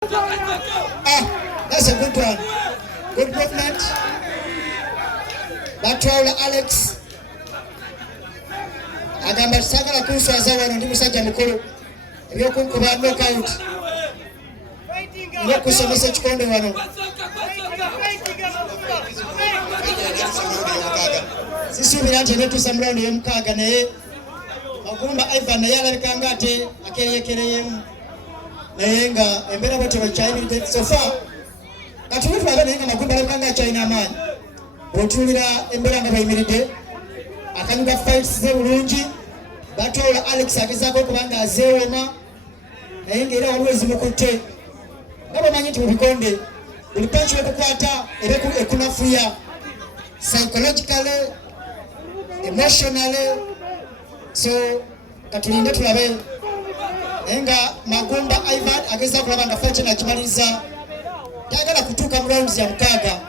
That's a good one. Good movement. Batwala Alex. Agamba sagala kuswaza wano ndi musajja mukulu. Ebyokunkuba knockout. Ngokusomesa ekikondo wano. Sisuubira nti netuusa mu raundi ey'omukaaga naye Magumba Ivan naye alabika nga ate akeeyekereyemu naye nga embeera bwetyo bwekyayimiridde so far katuli tulabe naye nga Magumba alabika nga akyalina amaanyi bw'otuulira embeera nga bweyimiridde akanyuga fights ze bulungi Batwala Alex agezaako okuba nga azeewoma naye ng'era waliwo ezimukutte nga bwemanyi nti mu bikonde buli panchi wekukwata era ekunafuya psychologically emotionally so katulinde tulabe enga Magumba Ivan ageza kulaba nga fight nakimaliriza tayagala kutuuka mu rounds ya mukaaga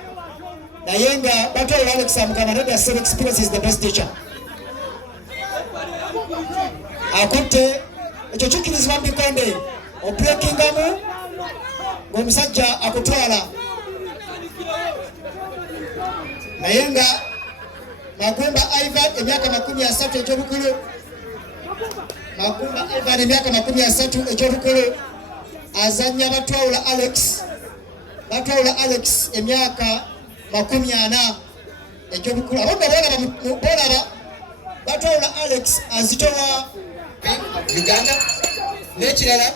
naye nga Batwala Alex amugamba nti the experience is the best teacher akutte ekyo kikkirizibwa mu bikonde obrekingamu ng'omusajja akutwala naye nga Magumba Ivan emyaka 30 egy'obukulu Magumba Ivan emyaka 30 egy'obukulu azannya Batwala Alex emyaka 40 egy'obukulu abo bolaba Batwala Alex azitowa Uganda n'ekirala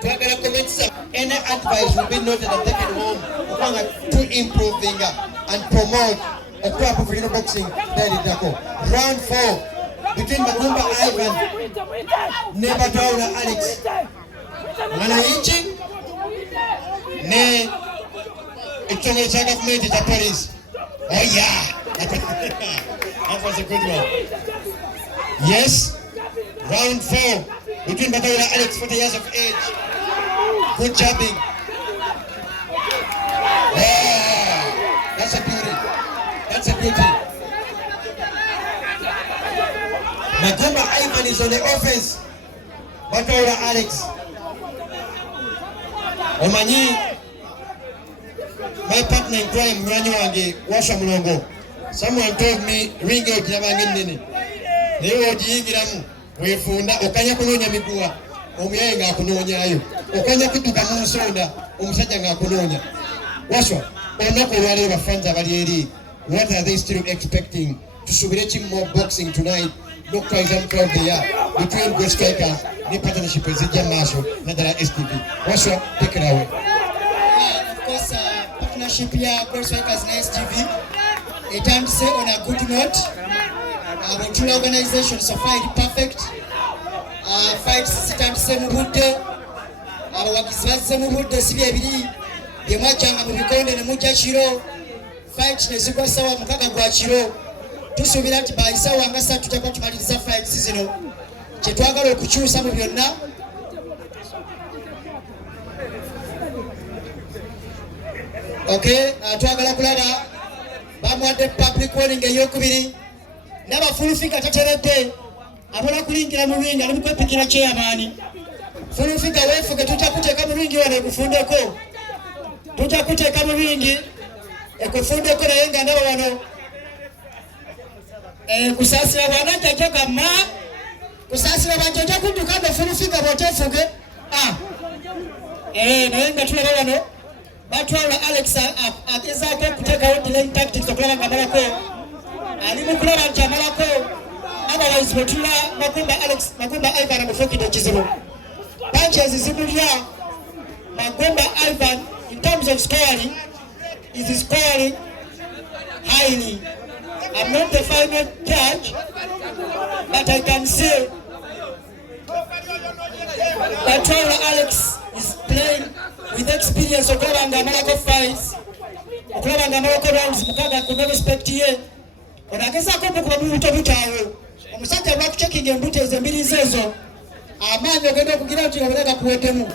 twagala comments any advice will be noted and taken home to improving and promote a club of freedom boxing there in Dako. Round 4 between Magumba Ivan ne Batwala Alex. Wananchi ne ekitongole kya gavumenti kya police. Oh yeah! That was a good one. Yes, round 4 between Batwala Alex, 40 years of age. Good jabbing. Yeah, that's a beauty. That's a beauty. Magumba Ivan is on the offense. Batwala Alex. Omanyi, my partner in crime, Mwanyi wange, Washa Mulongo. Someone told me, ring out yabange nene. Newe ojiyingiramu, wefunda, okanya kunonya miguwa. Omuyaye nga akunonyayo okanya kutuka mu nsonda omusajja nga akunoonya waswa olunaku olwaleero bafans abali eri what are they still expecting tusubire ki more boxing tonight nokutwaliza mu crowd the year between good strikers ne partnership ezijja maaso naddala STV waswa take it away. Of course partnership ya good strikers na STV etandise on a good note the organization so far is perfect. Fights zitandise mu budde abawagizi bazze mu budde si byebiri bye mwajjanga mu bikonde ne mujja kiro fight ne zigwa ssaawa mukaaga gwa kiro tusuubira nti baayisaawa nga 3 tujja kuba tumaliriza fights zino kye twagala okukyusa mu byonna twagala kulaba bamuwadde public warning ey'okubiri n'abafulufiga tateredde abola kulingira mu ringi ali mu kwepikira kyeyamaani fulufiga weefuge tujja kuteeka mu ringi wano ekufundeko tujja kuteeka mu ringi ekufundeko naye nga ndaba wano kusaasira bwanajjajja gamma kusaasira bwajja ojja kudduka nga fulufiga bw'oteefuge naye nga tulaba wano Batwala Alex agezaako okuteekawo delaying tactics okulaba nga amalako ali mu kulaba nti amalako otherwise bwetula Magumba Ivan amufukidde ekizibu punches zimulya Magumba Ivan in terms of scoring is scoring highly. I'm not the final judge but I can say Batwala Alex is playing with experience okulaba nga amalako fights okulaba nga amalako rounds mukaaga ku respect ye onagezaako okukuba mu buto butaawo omusajja lwakucekinga embuto ezo embirizi ezo amaanyi ogenda okugira nti obulega kuweddemu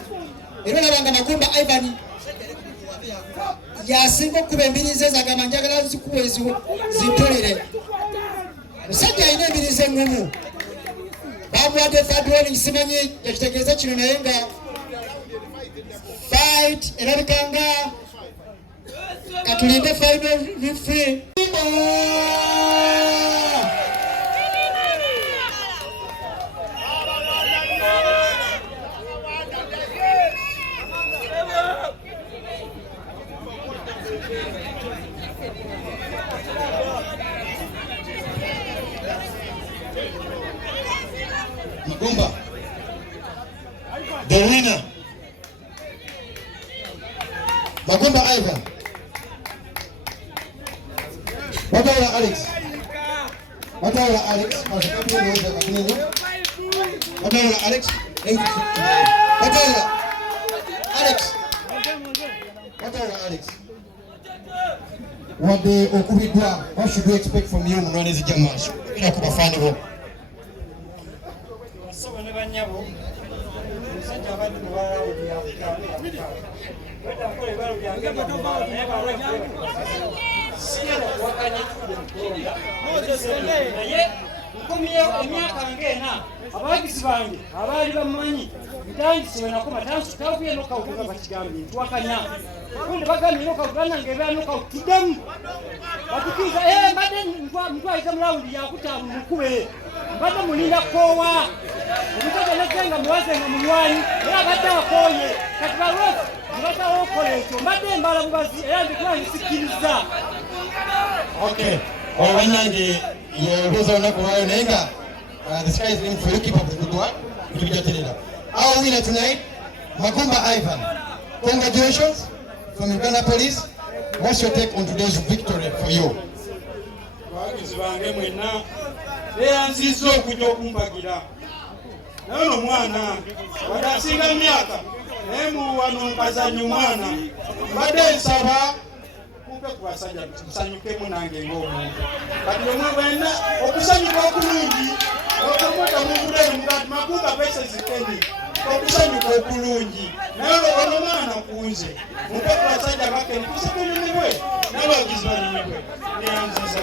era olaba nga Magumba Ivan yasinga okukuba embirizi ezo agamba njagala zikuwa zintulire omusajja alina embirizi eŋŋumu bamuwadde third warning simanyi yakitegeeza kino naye nga Right, erabikanga katulinde final referee. Magumba, the winner. Magumba Ivan. Wataala Alex. Wataala Alex. Wataala Alex. Wataala Alex. Wataala Alex. Wade okubidwa. What should we expect from you, Mwanezi Jamash? Ina kuba final. Banyabo musajja abadde muwala Afrika wenda kole balo byange bamala naye balo sina wakanye kudenga naye nkomyeyo emyaka ngena abagizi bange abaali bamanyi ntandise wenakoma tansukavuye nokawutuga bakigambye ntwakanya kundi bagambye nokawutugana ng'ebeera nokawutudemu batukiza mbadde ntwayita mulawundi yakutaamu mukube mbadde mulinda koowa omusajja nazenga muwazenga mulwanyi era abadde akooye kati balwozi nibatawo okukola ekyo mbadde mbala bubazi era ndikuba nsikiriza. Okay, Wanyange, you're olunaku lwayo naye nga the sky is limit for you. Keep up the good work. Our winner tonight, Magumba Ivan. Congratulations from Uganda Police. What's your take on today's victory for you? Abagizi bange mwenna beeyanzizza okujja okumpagira naye ono omwana wadde asinga myaka naye wano nkazannya omwana mbadde nsaba kumpe ku basajja tusanyukemu nange ng'omuntu kati omwe bwenna okusanyuka okulungi okamuta muvudde mugati Magumba versus Kenya okusanyuka okulungi naye ono omwana kunze mumpe ku basajja bakeni kusekunyumibwe n'abagizi banyumibwe beeyanzizza.